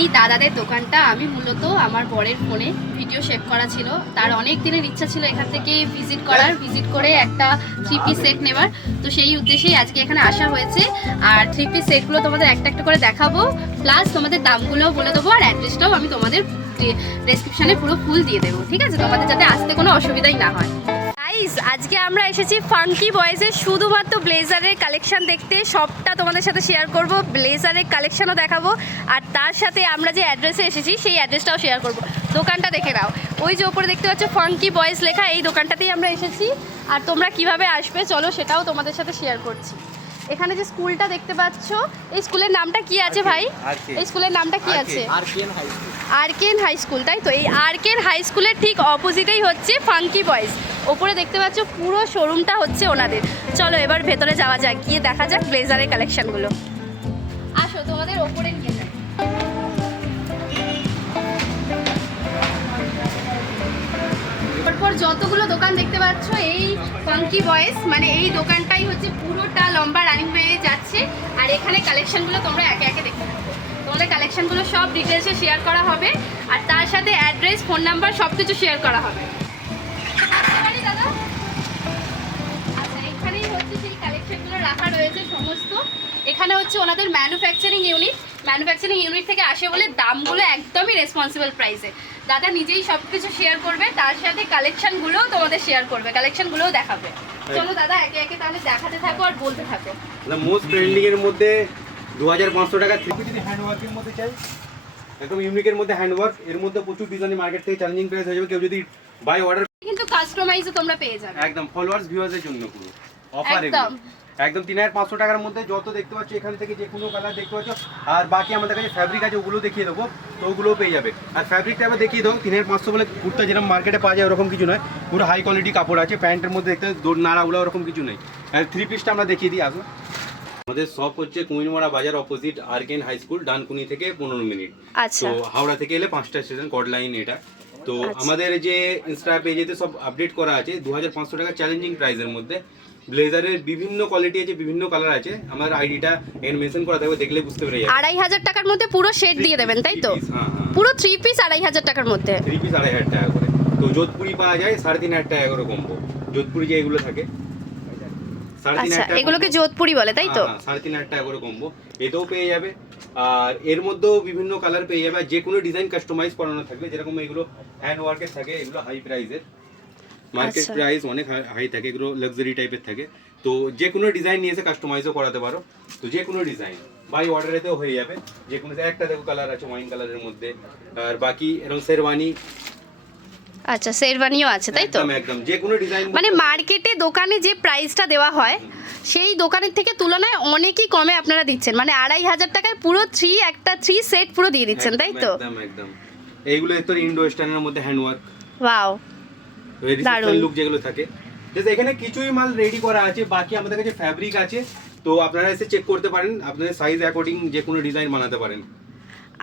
এই দাদাদের দোকানটা আমি মূলত আমার বরের ফোনে ভিডিও সেভ করা ছিল। তার অনেক দিনের ইচ্ছা ছিল এখান থেকে ভিজিট করার ভিজিট করে একটা থ্রি পিস সেট নেবার। তো সেই উদ্দেশ্যেই আজকে এখানে আসা হয়েছে। আর থ্রি পিস সেটগুলো তোমাদের একটা একটা করে দেখাবো। প্লাস তোমাদের দামগুলোও বলে দেবো আর অ্যাড্রেসটাও আমি তোমাদের ডেসক্রিপশনে পুরো ফুল দিয়ে দেবো, ঠিক আছে? তোমাদের যাতে আসতে কোনো অসুবিধাই না হয়। গাইস আজকে আমরা এসেছি ফাঙ্কি বয়েজের শুধুমাত্র ব্লেজারের কালেকশান দেখতে। সবটা তোমাদের সাথে শেয়ার করব, ব্লেজারের কালেকশানও দেখাবো। আর তার সাথে আমরা যে অ্যাড্রেসে এসেছি, সেই অ্যাড্রেসটাও শেয়ার করব। দোকানটা দেখে নাও। ওই যে ওপরে দেখতে পাচ্ছ ফাঙ্কি বয়েজ লেখা, এই দোকানটাতেই আমরা এসেছি। আর তোমরা কীভাবে আসবে, চলো সেটাও তোমাদের সাথে শেয়ার করছি। এখানে যে স্কুলটা দেখতে পাচ্ছ এই স্কুলের নামটা কি আছে ভাই? এই স্কুলের নামটা কি আছে? RPN high school. আরকেন high school তাই তো? এই আরকেন হাই স্কুলের ঠিক অপোজিটেই হচ্ছে ফাঙ্কি বয়েজ। ওপরে দেখতে পাচ্ছ পুরো শোরুমটা হচ্ছে ওনাদের। চলো এবার ভেতরে যাওয়া যাক গিয়ে দেখা যাক ব্লেজারের কালেকশনগুলো আসো তোমাদের ওপরে নিয়ে যাই। পরপর যতগুলো দোকান দেখতে পাচ্ছ, এই ফাঙ্কি বয়েস মানে এই দোকানটাই হচ্ছে পুরোটা লম্বা রানিং হয়ে যাচ্ছে। আর এখানে কালেকশনগুলো তোমরা একে একে দেখতে থাকো। তোমাদের কালেকশনগুলো সব ডিটেলসে শেয়ার করা হবে। আর তার সাথে অ্যাড্রেস ফোন নাম্বার সব কিছু শেয়ার করা হবে। দাদা আচ্ছা এখানেই হচ্ছে রাখা রয়েছে সমস্ত। এখানে হচ্ছে ওনাদের ম্যানুফ্যাকচারিং ইউনিট ম্যানুফ্যাকচারিং ইউনিট থেকে আসে বলে দামগুলো একদমই রেসপন্সিবল প্রাইসে দাদা নিজেই সব কিছু শেয়ার করবে তার সাথে কালেকশনগুলোও তোমাদের শেয়ার করবে কালেকশনগুলোও দেখাবে। চলো দাদা একে একে তাহলে দেখাতে থাকো আর বলতে থাকো। মোস্ট ট্রেন্ডিং এর মধ্যে দু হাজার পাঁচশো টাকা থ্রি যদি হ্যান্ডওয়ার্কের মধ্যে চাই। একদম ইউনিকের মধ্যে হ্যান্ড ওয়ার্ক এর মধ্যে প্রচুর ডিজাইন মার্কেট থেকে চ্যালেঞ্জিং প্রাইস হয়ে যাবে। কেউ যদি বাই অর্ডার কিন্তু কাস্টমাইজও তোমরা পেয়ে যাবে। একদম ফলোয়ার্স ভিউয়ার্সের জন্য পুরো। অফার একদম। একদম তিন হাজার পাঁচশো টাকার মধ্যে যত দেখতে পাচ্ছ এখান থেকে যে কোনো কালার দেখতে পাচ্ছ। আর বাকি আমাদের কাছে ফ্যাব্রিক আছে ওগুলো দেখিয়ে দেবো তো ওগুলোও পেয়ে যাবে। আর ফ্যাব্রিকটা আবার দেখিয়ে দেবো তিন হাজার পাঁচশো বলে কুর্তা যেরকম মার্কেটে পাওয়া যায় ওরকম কিছু নয়। পুরো হাই কোয়ালিটি কাপড় আছে প্যান্টের মধ্যে দেখতে নাড়াগুলো ওরকম কিছু নেই। আর থ্রি পিসটা আমরা দেখিয়ে দিই আসো। আমাদের শপ হচ্ছে কুইনমারা বাজার অপোজিট আরকেন হাই স্কুল ডানকুনি থেকে পনেরো মিনিট। আচ্ছা। তো হাওড়া থেকে এলে পাঁচটা স্টেশন কড লাইন এটা। তো আচ্ছা। আমাদের যে ইনস্টা পেজেতে সব আপডেট করা আছে দু হাজার পাঁচশো টাকা চ্যালেঞ্জিং প্রাইসের মধ্যে। ব্লেজারের বিভিন্ন কোয়ালিটি আছে বিভিন্ন কালার আছে। আমার আইডিটা এখানে মেনশন করা থাকবে দেখলে বুঝতে পেরে যাবে। আড়াই হাজার টাকার মধ্যে পুরো সেট দিয়ে দেবেন তাই তো? হ্যাঁ হ্যাঁ। পুরো থ্রি পিস আড়াই হাজার টাকার মধ্যে। থ্রি পিস আড়াই হাজার টাকা করে। তো যোধপুরি পাওয়া যায় সাড়ে তিন হাজার টাকা করে কম্বো যোধপুরি যে এগুলো থাকে। সাড়ে তিন আচ্ছা এগুলোকে যোধপুরি বলে তাই তো? হ্যাঁ, সাড়ে তিন হাজার টাকা করে কম্বো এতেও পেয়ে যাবে। আর এর মধ্যেও বিভিন্ন কালার পেয়ে যাবে। আর যে কোনো ডিজাইন কাস্টমাইজ করানো থাকবে। যেরকম এগুলো হ্যান্ড ওয়ার্কের থাকে এগুলো হাই প্রাইসের মার্কেট আচ্ছা। প্রাইস অনেক হাই থাকে এগুলো লাক্সারি টাইপের থাকে। তো যে কোনো ডিজাইন নিয়ে এসে কাস্টমাইজও করাতে পারো। তো যে কোনো ডিজাইন বাই অর্ডারেতেও হয়ে যাবে। যে কোনো একটা দেখো কালার আছে ওয়াইন কালারের মধ্যে। আর বাকি এরকম শেরওয়ানি আচ্ছা শেরওয়ানিও আছে তাই তো? একদম একদম। যে কোনো ডিজাইন মানে মার্কেটে দোকানে যে প্রাইসটা দেওয়া হয় সেই দোকানের থেকে তুলনায় অনেকই কমে আপনারা দিচ্ছেন। মানে আড়াই হাজার টাকায় পুরো থ্রি একটা থ্রি সেট পুরো দিয়ে দিচ্ছেন তাই তো? একদম একদম। এইগুলো তোর ইন্ডো ওয়েস্টার্নের মধ্যে hand work wow reception look যেগুলো থাকে। জাস্ট এখানে কিছুই মাল রেডি করা আছে বাকি আমাদের কাছে ফ্যাব্রিক আছে। তো আপনারা এসে চেক করতে পারেন আপনাদের সাইজ অ্যাকর্ডিং যে কোনো ডিজাইন বানাতে পারেন।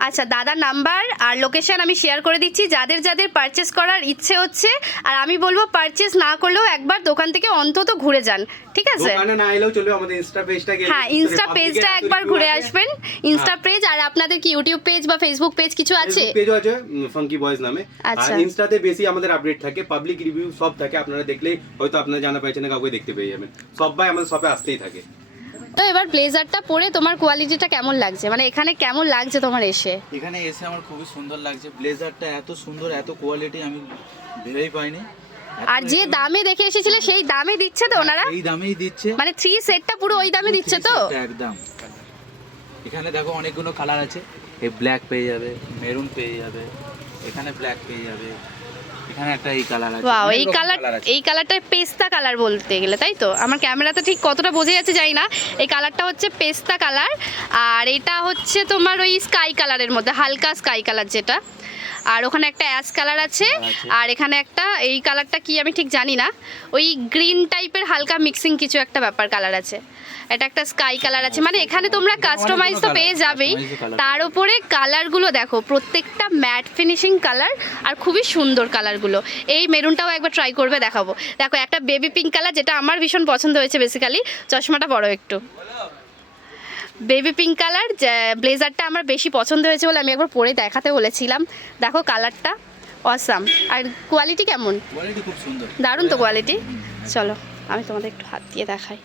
আচ্ছা দাদার নাম্বার আর লোকেশন আমি শেয়ার করে দিচ্ছি। যাদের যাদের পারচেস করার ইচ্ছে হচ্ছে আর আমি বলব পারচেস না করলেও একবার দোকান থেকে অন্তত ঘুরে যান। ঠিক আছে? হ্যাঁ ইনস্টা পেজটা একবার ঘুরে আসবেন। ইনস্টা পেজ আর আপনাদের কি ইউটিউব পেজ বা ফেসবুক পেজ কিছু আছে? পেজও আছে ফাঙ্কি বয়েজ নামে। আর আচ্ছা। ইনস্টাতে বেশি আমাদের আপডেট থাকে পাবলিক রিভিউ সব থাকে আপনারা দেখলেই হয়তো আপনারা জানা পাইছেন কাউকে দেখতে পেয়ে যাবেন। সবাই আমাদের শপে আসতেই থাকে। তো এবার ব্লেজারটা পরে তোমার কোয়ালিটিটা কেমন লাগছে? মানে এখানে কেমন লাগছে তোমার এসে? এখানে এসে আমার খুবই সুন্দর লাগছে। ব্লেজারটা এত সুন্দর এত কোয়ালিটি আমি ভেবেই পাইনি। আর যে দামে দেখে এসেছিলে সেই দামে দিচ্ছে তো ওনারা? এই দামেই দিচ্ছে। মানে থ্রি সেটটা পুরো ওই দামে দিচ্ছে তো? একদম। এখানে দেখো অনেকগুলো কালার আছে। এই ব্ল্যাক পেয়ে যাবে মেরুন পেয়ে যাবে এখানে ব্ল্যাক পেয়ে যাবে। এখানে একটা এই কালার আছে। ওয়াও এই কালার এই কালারটা পেস্তা কালার বলতে গেলে তাই তো? আমার ক্যামেরাতে ঠিক কতটা বোঝা যাচ্ছে জানি না। এই কালারটা হচ্ছে পেস্তা কালার আর এটা হচ্ছে তোমার ওই স্কাই কালারের মধ্যে হালকা স্কাই কালার যেটা। আর ওখানে একটা অ্যাশ কালার আছে আছে। আর এখানে একটা এই কালারটা কি আমি ঠিক জানি না। ওই গ্রিন টাইপের হালকা মিক্সিং কিছু একটা ব্যাপার কালার আছে। এটা একটা স্কাই কালার আছে। মানে এখানে তোমরা কাস্টমাইজ তো পেয়ে যাবেই। তার উপরে কালারগুলো দেখো প্রত্যেকটা ম্যাট ফিনিশিং কালার আর খুবই সুন্দর কালারগুলো এই মেরুনটাও একবার ট্রাই করবে দেখাবো। দেখো একটা বেবি পিঙ্ক কালার যেটা আমার ভীষণ পছন্দ হয়েছে বেসিক্যালি চশমাটা বড় একটু। বেবি পিঙ্ক কালার ব্লেজারটা আমার বেশি পছন্দ হয়েছে বলে আমি একবার পরে দেখাতে বলেছিলাম। দেখো কালারটা অসাম আর কোয়ালিটি কেমন? দারুণ তো কোয়ালিটি চলো আমি তোমাদের একটু হাত দিয়ে দেখাই।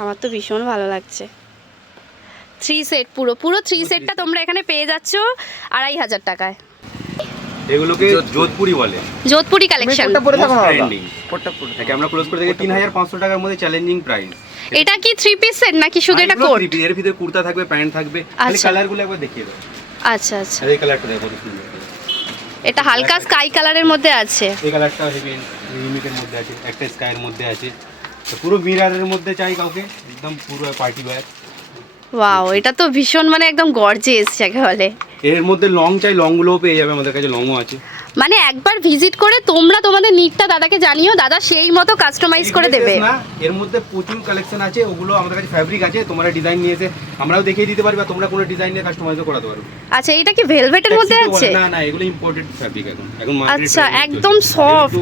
আমার তো ভীষণ ভালো লাগছে। থ্রি সেট পুরো পুরো থ্রি সেটটা তোমরা এখানে পেয়ে যাচ্ছ আড়াই হাজার টাকায়। এগুলোকে যোধপুরি বলে। Jodhpuri collection trending camera close করে দেখে তিন হাজার পাঁচশো টাকার মধ্যে চ্যালেঞ্জিং প্রাইস এটা কি থ্রি পিস সেট নাকি শুধু এটা কোট এর ভিতরে কুর্তা থাকবে প্যান্ট থাকবে। খালি আচ্ছা। কালারগুলো একবার দেখিয়ে দাও। আচ্ছা আচ্ছা। এই কালারটা দেখো এটা হালকা স্কাই কালারের মধ্যে আছে। এই কালারটা হেভি ইউনিকের মধ্যে আছে একটা স্কাইয়ের মধ্যে আছে। পুরো মিরারের মধ্যে চাই কাউকে একদম পুরো পার্টি ওয়্যার ওয়াও এটা তো ভীষণ মানে একদম গর্জিয়াস যাকে বলে। এর মধ্যে লং চাই লংগুলোও পেয়ে যাবে আমাদের কাছে লংও আছে। মানে একবার ভিজিট করে তোমরা তোমাদের নিডটা দাদাকে জানিও দাদা সেই মতো কাস্টমাইজ করে দেবে। না এর মধ্যে প্রচুর কালেকশন আছে ওগুলো আমাদের কাছে ফ্যাব্রিক আছে তোমরা ডিজাইন নিয়ে এসে আমরাও দেখিয়ে দিতে পারি বা তোমরা কোনো ডিজাইন নিয়ে কাস্টমাইজও করাতে পারো আচ্ছা এটা কি ভেলভেটের মধ্যে আছে? না না এগুলো ইম্পোর্টেড ফ্যাব্রিক এখন এখন আচ্ছা, একদম soft।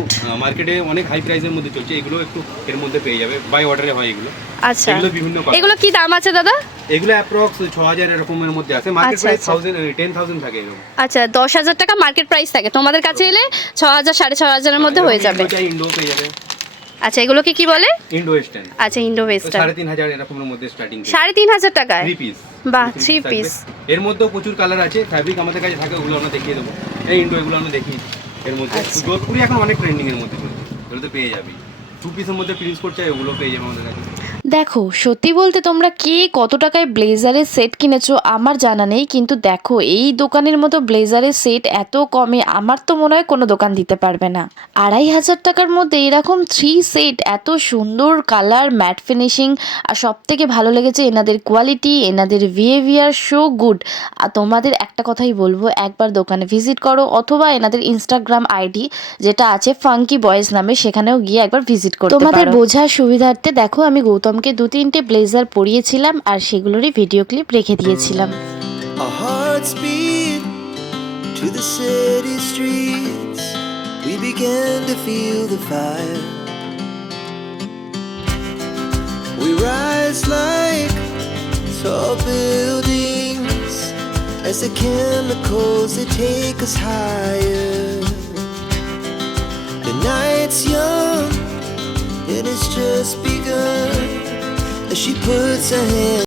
মার্কেটে অনেক হাই প্রাইসের মধ্যে চলছে এগুলো একটু এর মধ্যে পেয়ে যাবে বাই অর্ডারে হয় এগুলো। আচ্ছা। এগুলো বিভিন্ন। এগুলো কি দাম আছে দাদা? এগুলো অ্যাপ্রক্স ছ হাজার এরকমের মধ্যে আছে। মার্কেট আচ্ছা, প্রাইস আচ্ছা। থাউজেন্ড টেন থাউজেন্ড থাকে এরকম। আচ্ছা দশ হাজার টাকা মার্কেট প্রাইস থাকে। তোমাদের কাছে এলে ছ হাজার সাড়ে ছ হাজারের মধ্যে হয়ে যাবে। ইন্ডো পেয়ে যাবে। আচ্ছা এগুলোকে কি বলে? ইন্ডো ওয়েস্টার্ন আচ্ছা ইন্ডো ওয়েস্টার্ন সাড়ে তিন হাজার এরকমের মধ্যে স্টার্টিং সাড়ে তিন হাজার টাকায়? থ্রি পিস বাহ, three piece। এর মধ্যেও প্রচুর কালার আছে। ফ্যাব্রিক আমাদের কাছে থাকে ওগুলো আমরা দেখিয়ে দেবো। এই ইন্ডো এগুলো আমরা দেখিয়ে এর মধ্যে আচ্ছা। যোধপুরি এখন অনেক ট্রেন্ডিং এর মধ্যে এগুলো তো পেয়ে যাবে টু পিসের মধ্যে প্রিন্স করছে ওগুলো পেয়ে যাবে আমাদের কাছে। দেখো সত্যি বলতে তোমরা কে কত টাকায় ব্লেজারের সেট কিনেছো আমার জানা নেই কিন্তু দেখো এই দোকানের মতো ব্লেজারের সেট এত কমে আমার তো মনে হয় কোনো দোকান দিতে পারবে না। আড়াই হাজার টাকার মধ্যে এরকম থ্রি সেট এত সুন্দর কালার ম্যাট ফিনিশিং আর সব থেকে ভালো লেগেছে এনাদের কোয়ালিটি এনাদের বিহেভিয়ার শো গুড আর তোমাদের একটা কথাই বলব একবার দোকানে ভিজিট করো অথবা এনাদের ইনস্টাগ্রাম আইডি যেটা আছে ফাঙ্কি বয়েজ নামে সেখানেও গিয়ে একবার ভিজিট করো তোমাদের বোঝার সুবিধার্থে দেখো আমি গৌতমকে দু তিনটে ব্লেজার পরিয়েছিলাম আর সেগুলোরই ভিডিও ক্লিপ রেখে দিয়েছিলাম to the city streets. We began to feel the fire. We rise like tall buildings as the chemicals they take us higher. The night's young and it's just begun she puts her hand.